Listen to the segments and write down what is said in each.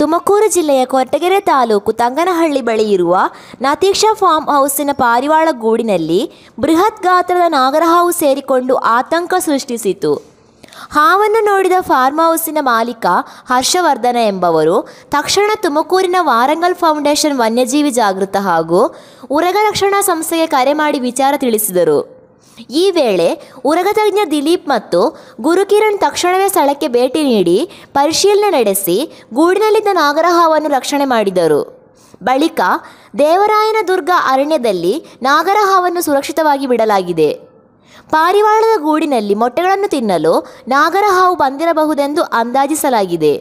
ತುಮಕೂರು ಜಿಲ್ಲೆಯ ಕೊರಟಗೆರೆ ತಾಲೂಕು ತಂಗನಹಳ್ಳಿ ಬಳಿ ಇರುವ ನತೀಶ ಫಾರ್ಮ್ ಹೌಸಿನ ಪಾರಿವಾಳ ಗೂಡಿನಲ್ಲಿ ಬೃಹತ್ ಗಾತ್ರದ ನಾಗರಹಾವು ಸೇರಿಕೊಂಡು ಆತಂಕ ಸೃಷ್ಟಿಸಿತು. ಹಾವನ್ನು ನೋಡಿದ ಫಾರ್ಮ್ ಹೌಸಿನ ಮಾಲೀಕ ಹರ್ಷವರ್ಧನ ಎಂಬವರು ತಕ್ಷಣ ತುಮಕೂರಿನ ವಾರಂಗಲ್ ಫೌಂಡೇಶನ್ ವನ್ಯಜೀವಿ ಜಾಗೃತ ಹಾಗೂ ಉರಗ ರಕ್ಷಣಾ ಸಂಸ್ಥೆಗೆ ಕರೆ ಮಾಡಿ ವಿಚಾರ ತಿಳಿಸಿದರು. ಈ ವೇಳೆ ಉರಗ ತಜ್ಞ ದಿಲೀಪ್ ಮತ್ತು ಗುರುಕಿರಣ್ ತಕ್ಷಣವೇ ಸ್ಥಳಕ್ಕೆ ಭೇಟಿ ನೀಡಿ ಪರಿಶೀಲನೆ ನಡೆಸಿ ಗೂಡಿನಲ್ಲಿದ್ದ ನಾಗರಹಾವನ್ನು ರಕ್ಷಣೆ ಮಾಡಿದರು. ಬಳಿಕ ದೇವರಾಯನದುರ್ಗ ಅರಣ್ಯದಲ್ಲಿ ನಾಗರಹಾವನ್ನು ಸುರಕ್ಷಿತವಾಗಿ ಬಿಡಲಾಗಿದೆ. ಪಾರಿವಾಳದ ಗೂಡಿನಲ್ಲಿ ಮೊಟ್ಟೆಗಳನ್ನು ತಿನ್ನಲು ನಾಗರಹಾವು ಬಂದಿರಬಹುದೆಂದು ಅಂದಾಜಿಸಲಾಗಿದೆ.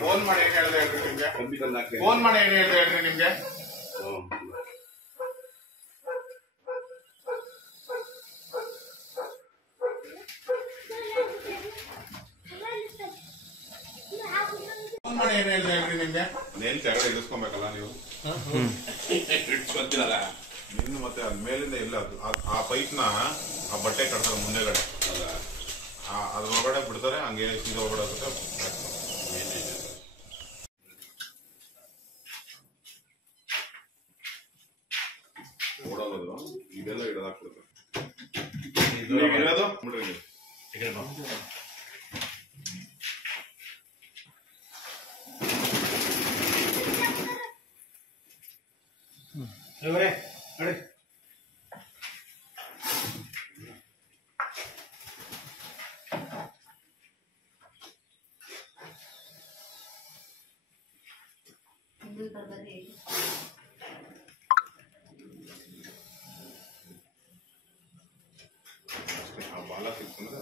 ಫೋನ್ ಮಾಡಿ ಏನ್ ಹೇಳಿದೆ ಹೇಳ್ರಿ ನಿಮ್ಗೆ. ಫೋನ್ ಮಾಡಿ ಏನ್ ಹೇಳಿದೆ ಹೇಳ್ರಿ ನಿಮ್ಗೆ. ಫೋನ್ ಮಾಡಿ ಏನ್ ಹೇಳಿದೆ ಹೇಳ್ರಿ ನಿಮ್ಗೆ. ನೇನ್ ಕೆಳಗಡೆ ಇಳಿಸ್ಕೊಬೇಕಲ್ಲ ನೀವು. ಇಟ್ಸ್ಕೊತಿರಲ್ಲ ನಿನ್ನ ಮತ್ತೆ ಅದ್ ಮೇಲಿಂದ ಇಲ್ಲ ಆ ಪೈಪ್ ನ ಆ ಬಟ್ಟೆ ಕಟ್ತಾರೆ ಮುಂದೆಗಡೆ ಅದ್ರ ಒಳಗಡೆ ಬಿಡ್ತಾರೆ. ಹಂಗೆ ಸೀದಾ ಒಳಗಡೆ ಹೋಗುತ್ತೆ. ಓಡೋದು ಇದೆಲ್ಲ ಇಡೋದಾಗ್ತದೆ. ಇರೋದು ಬಿಡ್ರಿ ಬಾಲ ಸಿಕ್ತಂದ್ರೆ